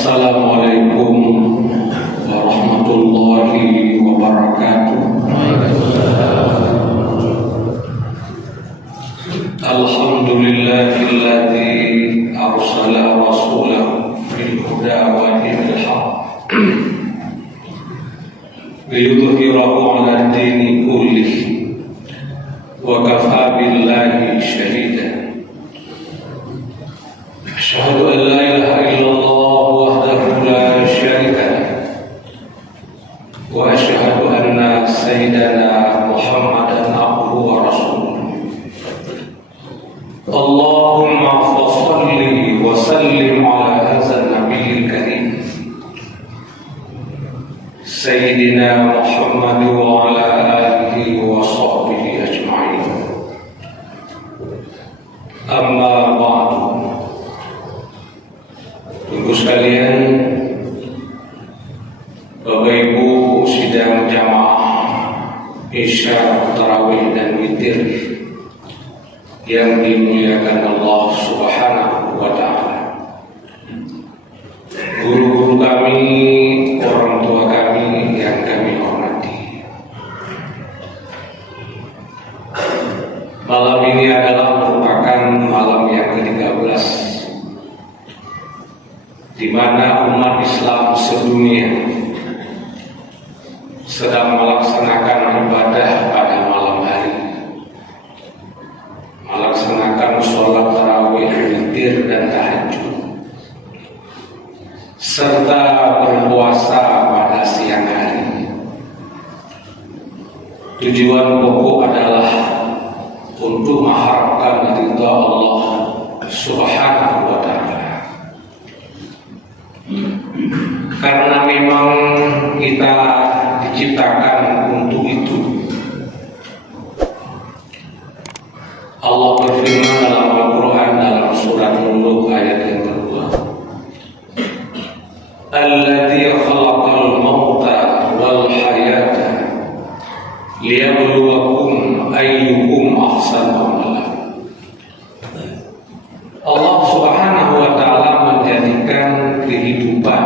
Assalamualaikum warahmatullahi wabarakatuh. Alhamdulillahilladzi arsala rasulahu bil huda wa dinil haqq liyudhhirahu 'ala ad-dini kullihi wa kafaa billahi shahida. Asyhadu an la ilaha illallah wahdahu la syarika lahu wa asyhadu anna sayyidana Muhammadan abduhu wa rasuluh. Allahumma shalli wa sallim ala hadzal nabiyil karim sayyidina Muhammad wa ala alihi wa sahbihi ajma'in. Amma ba'du. Ibu sekalian, Bapak Ibu sidang jamaah Isya, Tarawih dan Witir yang dimuliakan Allah Subhanahu wa Ta'ala. Guru-guru kami, orang tua kami yang kami hormati, malam ini adalah merupakan malam yang ke-13 di mana umat Islam sedunia sedang melaksanakan ibadah pada malam hari, melaksanakan sholat tarawih, witir dan tahajud, serta berpuasa pada siang hari. Tujuan pokok adalah untuk mengharapkan ridha Allah Subhanahu wa Ta'ala. Karena memang kita diciptakan untuk itu. Allah berfirman dalam Al-Quran dalam surat Mulk ayat yang kedua, Alladzi khalaqal mauta wal hayata liyabluwakum ayyukum ahsanu amala. Allah Subhanahu wa Ta'ala menjadikan kehidupan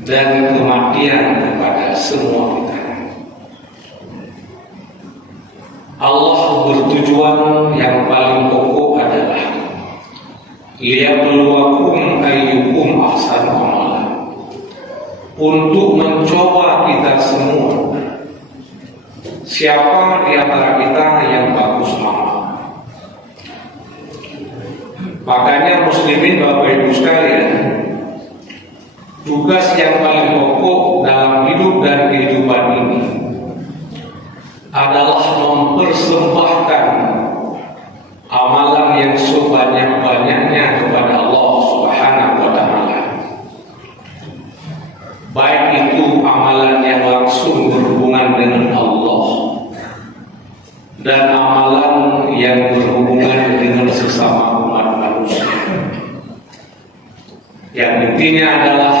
dan kematian kepada semua kita. Allah bertujuan yang paling pokok adalah liyabluwakum ayyukum ahsanu amala, untuk mencoba kita semua siapa di antara kita yang bagus amal. Makanya muslimin Bapak Ibu sekalian, tugas yang paling pokok dalam hidup dan kehidupan ini adalah mempersembahkan amalan yang sebanyak-banyaknya kepada Allah Subhanahu wa Ta'ala. Baik itu amalan yang langsung berhubungan dengan Allah dan amalan yang berhubungan dengan sesama umat manusia. Yang intinya adalah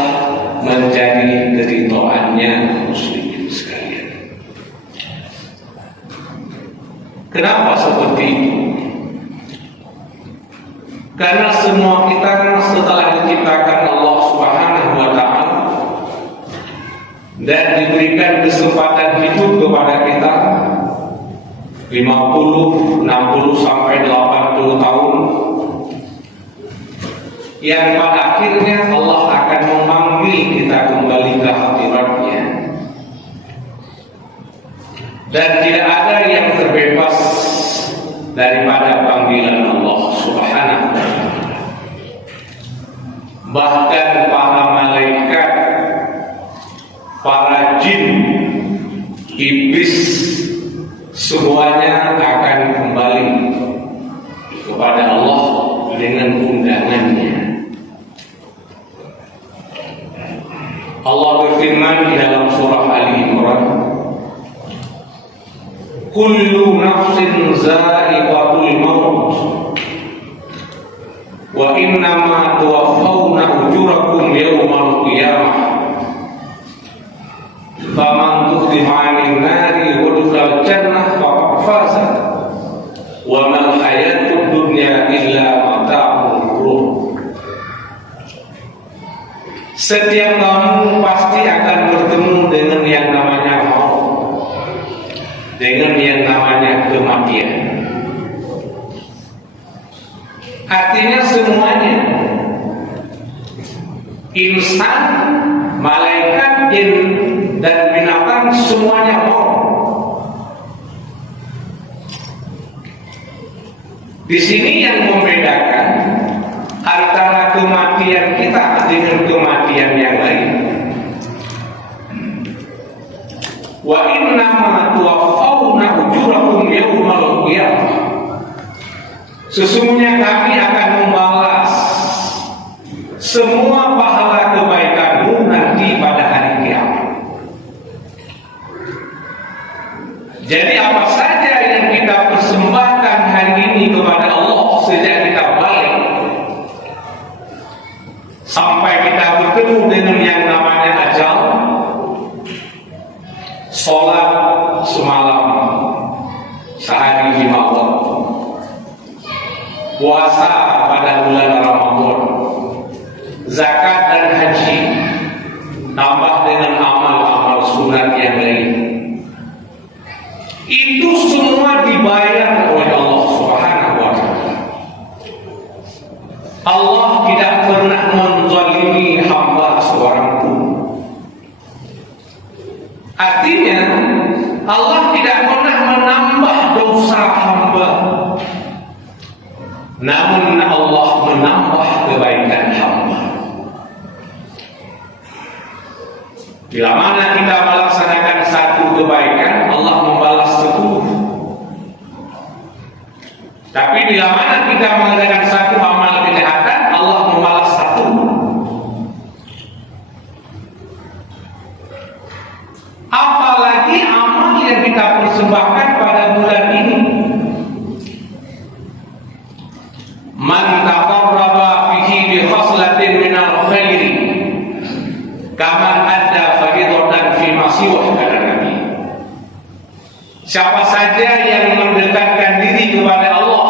menjadi keridhaannya muslimin sekalian. Kenapa seperti itu? Karena semua kita setelah diciptakan Allah Subhanahu wa Ta'ala dan diberikan kesempatan hidup kepada kita 50, 60 sampai 80 tahun, yang pada akhirnya Allah akan memanggil kita kembali ke hadiratnya. Dan tidak ada yang terbebas daripada panggilan Allah Subhanahu wa Ta'ala. Bahkan para malaikat, para jin, iblis, semuanya akan kembali kepada Allah dengan undangannya. Allah berfirman di dalam surah Ali Imran, kullu nafsin za'iqatul maut wa innama tuwaffawna ujurakum yawmal qiyamah faman zuhziha 'anil nari wa dakhala jannah faqad faza wa mal hayatud dunya illa mata'ul ghurur. Setiap kamu pasti akan bertemu dengan yang namanya maut, dengan yang namanya kematian. Artinya semuanya, insan, malaikat, jin, dan binatang semuanya mau. Di sini yang membedakan antara kematian kita dengan kematian yang lain. Wa innama tuwaffawna ujurakum yaumal qiyamah. Sesungguhnya kami akan membalas semua pahala kebaikanmu nanti pada hari kiamat. Jadi apa saja yang kita persembahkan hari ini kepada Allah sejak kita balik sampai kita bertemu dengan yang namanya ajal, sholat semalam sehari 5 waktu, puasa pada bulan Ramadan, zakat dan haji, tambah dengan amal-amal sunat yang lain. Itu semua dibayar oleh Allah Subhanahu wa Ta'ala. Allah tidak pernah menzalimi hamba seorang pun. Artinya Allah tidak pernah menambah dosa hamba, namun Allah menambah kebaikan hamba. Bila mana kita melaksanakan satu kebaikan, Allah membalas 10. Tapi bila mana kita mengerjakan satu amal kejahatan, Allah membalas 1. Apalagi amal yang kita persembahkan pada bulan ini. Man taqarraba fihi bi khaslatin minal khairi kaman adda faridatan fi masiwah, kata Nabi. Siapa saja yang mendekatkan diri kepada Allah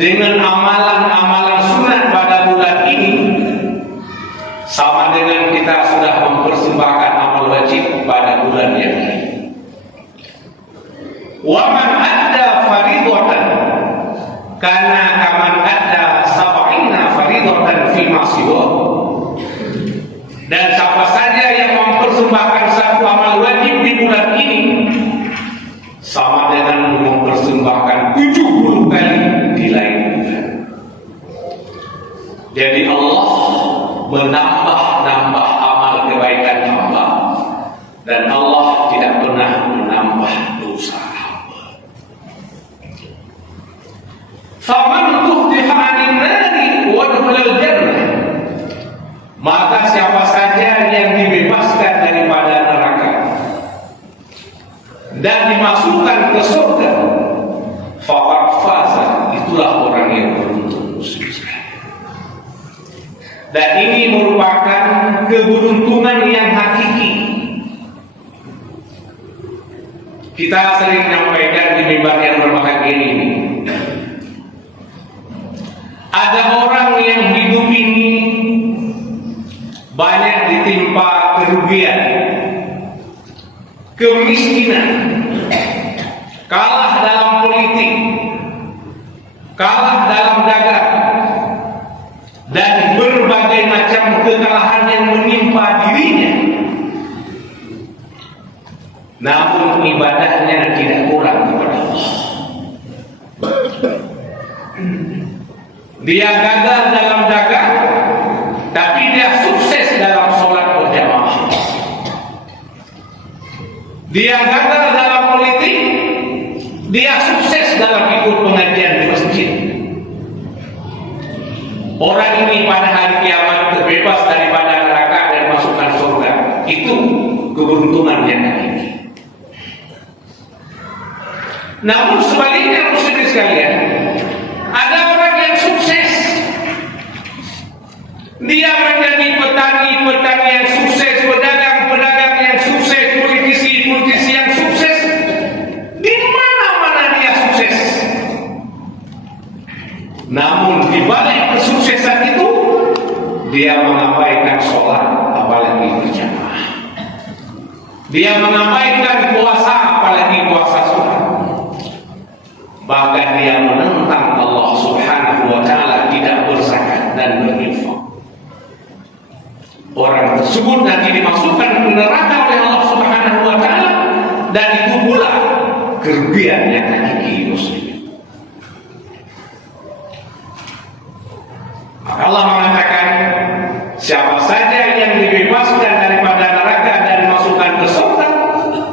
dengan amalan-amalan sunat pada bulan ini, sama dengan kita sudah mempersembahkan amal wajib pada bulan yang lain. Wa man adda faridatan karena kaman adda sab'ina faridatan fi masiwah. Dan siapa saja yang mempersembahkan satu amal wajib di bulan ini, sama dengan mempersembahkan 70 kali di lain bulan. Jadi Allah menambah-nambah amal kebaikan hamba, dan Allah tidak pernah menambah dosa hamba. Faman tuhdiha 'anil nari wa dakhala jannah, maka siapa saja yang dibebaskan daripada neraka dan dimasukkan ke surga, faqad faza, itulah orang yang beruntung. Dan ini merupakan keberuntungan yang hakiki. Kita sering menyampaikan di mimbar yang berbahagia ini, ada orang yang hidup ini banyak ditimpa kerugian, kemiskinan, kalah dalam politik, kalah dalam dagang, dan berbagai macam kekalahan yang menimpa dirinya. Namun ibadahnya tidak kurang kepada Allah. Dia gagal dalam dagang, tapi dia sukses dalam sholat berjamaah. Dia gagal dalam politik, dia sukses dalam ikut pengajian di masjid. Orang ini pada hari kiamat terbebas daripada neraka dan masukkan surga. Itu keberuntungan yang hakiki. Namun sebaliknya, muslimin sekalian, ada orang yang sukses. Dia menjadi petani yang sukses, pedagang yang sukses, politisi yang sukses. Di mana-mana dia sukses. Namun di balik kesuksesan itu dia mengabaikan sholat apalagi berjamaah, dia mengabaikan puasa apalagi puasa sunnah, bahkan dia menentang Allah Subhanahu wa Ta'ala, tidak berzakat dan berinfak. Orang tersebut nanti dimasukkan ke neraka oleh Allah Subhanahu wa Ta'ala, dan itu pula kerugian yang hakiki muslim. Maka Allah mengatakan, siapa saja yang dibebaskan daripada neraka dan dimasukkan ke surga,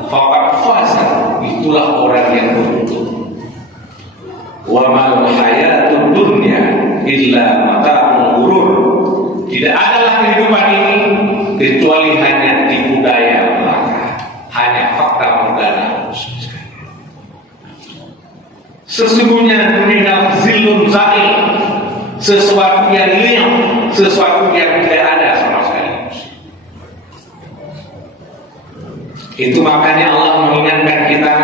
faqad faza, itulah orang yang beruntung. Wa mal hayatud dunya illa mata'ul ghurur. Tidak adalah kehidupan ini kecuali hanya tipu daya belaka, hanya fakta perdana. Sesungguhnya dunia zilun zail, sesuatu yang liar, sesuatu yang tidak ada sama sekali. Itu makanya Allah mengingatkan kita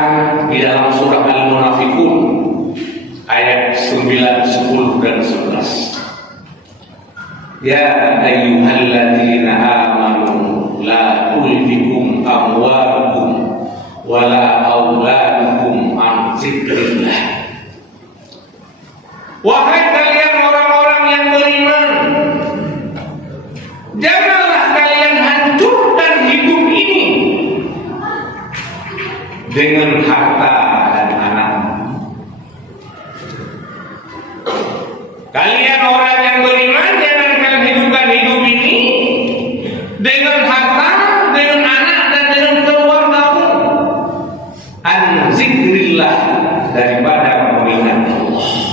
di dalam surah Al-Munafiqun ayat 9, 10 dan 11. Ya ayyuhalladzina amanu la tulhikum amwalukum wala auladukum an dzikrillah. Wahai kalian orang-orang yang beriman, janganlah kalian hancurkan hidup ini dengan harta dan anak. Kalian orang yang beriman, jangan kalian hidupkan hidup ini dengan harta, dengan anak, dan dengan keluargamu. An zikrillah, daripada mengingat Allah.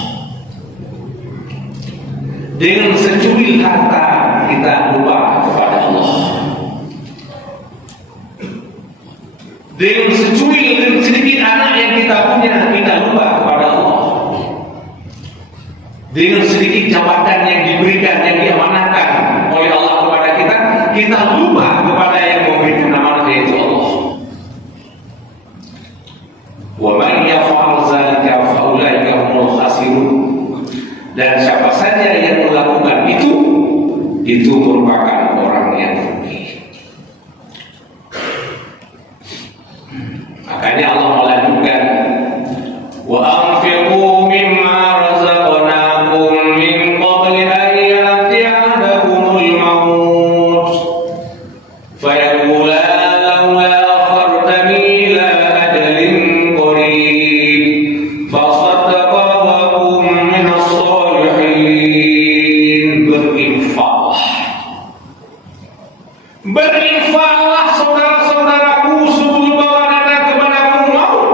Dengan secuil harta kita lupa kepada Allah. Dengan secuil dan sedikit anak yang kita punya, kita lupa kepada Allah. Dengan sedikit jabatan yang diberikan, yang diamanahkan oleh Allah kepada kita, kita lupa kepada yang memberikan amanah, yaitu Allah. Wa man yaf'al dzalika fa ulaika humul khasirun. Dan siapa saja yang melakukan itu merupakan orang yang rugi. Makanya Allah melanjutkan, wa anfiqu mimma razaqnakum min qabli an ya'tiyahumul maut fayaqula laula akhartani ila ajalin qarib fasaddaqa wa kum minas solihin. Berinfaklah saudara-saudaraku sebelum bahwa datang kepadamu maut,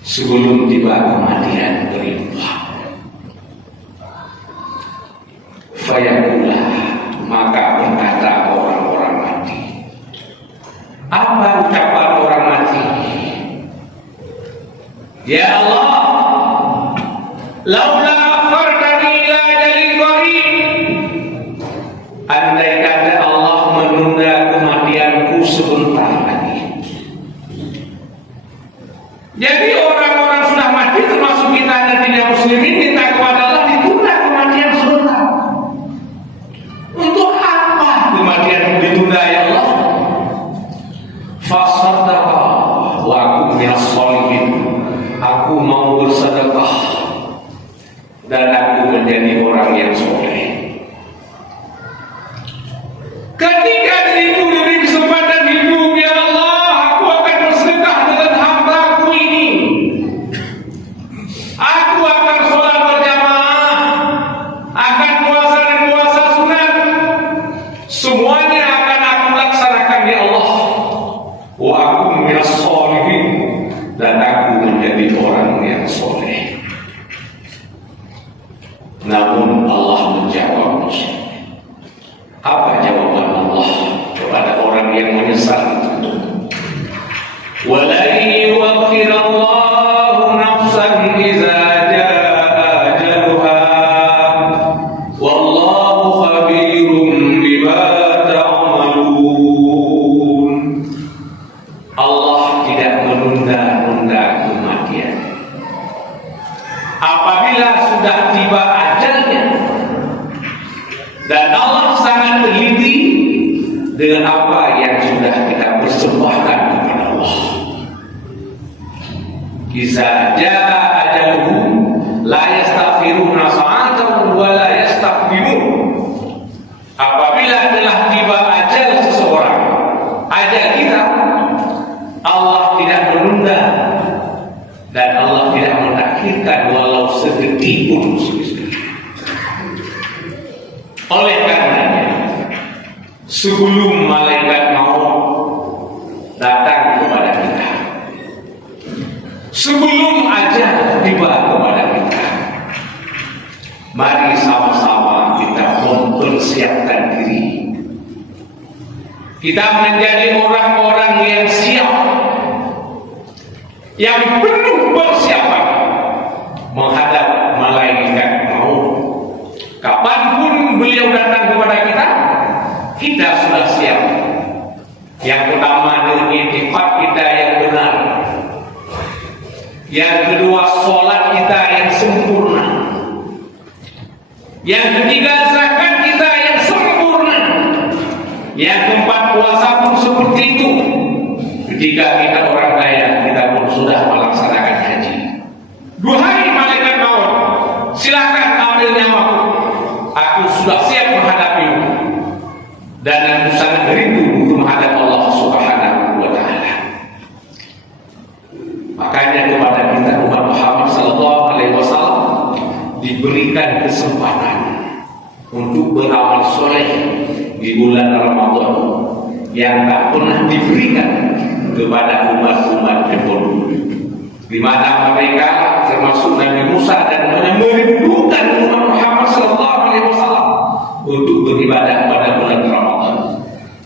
sebelum tiba kematian. Berinfak. Fayaqula, maka berkata orang-orang mati. Apa ucapan orang mati? Ya Allah, laula akhartani ila ajalin qarib. Andai kata Allah menunda kematianku sebentar lagi. Jadi orang-orang sudah mati, termasuk kita dan tidak muslimin, minta kepada Allah ditunda kematian sebentar. Untuk apa kematian ditunda, ya Allah? Fasaddaqa wa aku minas sholihin. Aku mau bersedekah dan aku menjadi orang yang soleh. Ketika diriku diberi kesempatan hidup, ya Allah, aku akan bersedekah dengan hartaku ini. Aku akan sholat berjamaah, akan puasa dan puasa sunat. Semuanya akan aku laksanakan, ya Allah. Wa aku minas sholihin, dan aku menjadi orang yang soleh. Namun Allah menjawab, apa jawaban Allah kepada orang yang menyesal itu? Wala yuakhirallahu nafsan idza jaa ajaluha wallahu khabirum bima ta'malun. Allah tidak menunda-nunda kematian. Apabila sudah tiba ajalnya, Dan Allah sangat teliti dengan apa yang sudah kita persembahkan kepada Allah. Iza jaa ajaluhum la yastaghfiruna sa'atan wa la yastaqdimun. Apabila telah tiba ajal seseorang, ajal kita, Allah tidak menunda dan Allah tidak menakhirkan walau sedetik pun. Oleh karenanya, sebelum malaikat maut datang kepada kita, sebelum ajal tiba kepada kita, mari sama-sama kita mempersiapkan diri. Kita menjadi orang-orang yang siap, yang penuh persiapan menghadap malaikat maut. Kapanpun beliau datang kepada kita, kita sudah siap. Yang pertama, dengan i'tikad kita yang benar. Yang kedua, sholat kita yang sempurna. Yang ketiga, zakat kita yang sempurna. Yang keempat, puasa pun seperti itu. Ketika kita orang kaya, kita pun sudah melaksanakan haji. 2 hari malaikat maut, silakan ambil nyawaku. Aku sudah siap menghadapimu. Dan aku sangat rindu untuk menghadap Allah Subhanahu wa Ta'ala. Makanya kepada kita umat Muhammad sallallahu alaihi wasallam diberikan kesempatan untuk beramal soleh di bulan Ramadan yang tak pernah diberikan kepada umat-umat terdahulu, di mana mereka termasuk Nabi Musa dan merindukan umat Muhammad sallallahu alaihi wasallam untuk beribadah pada bulan Ramadan.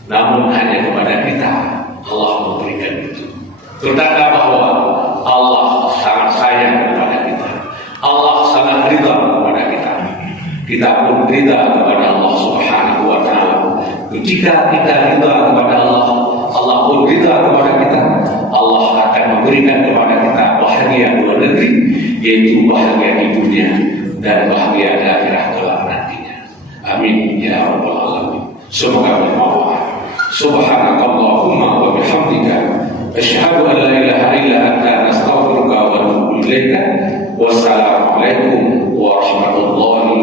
Namun hanya kepada kita Allah memberikan itu. Tertanda bahwa Allah sangat sayang kepada kita. Allah sangat ridha kepada kita. Kita pun ridha kepada Allah Subhanahu wa Ta'ala. Ketika kita ridha kepada Allah, Allah pun ridha kepada kita. Allah akan memberikan kepada kita bahagia dua negeri, yaitu bahagia di dunia dan bahagia di akhirat kelak nantinya. Amin ya rabbal alamin. Semoga bermanfaat. Subhanakallahumma wa bihamdika asyhadu an la ilaha illa anta astaghfiruka wa atubu ilaika. Wassalamualaikum warahmatullahi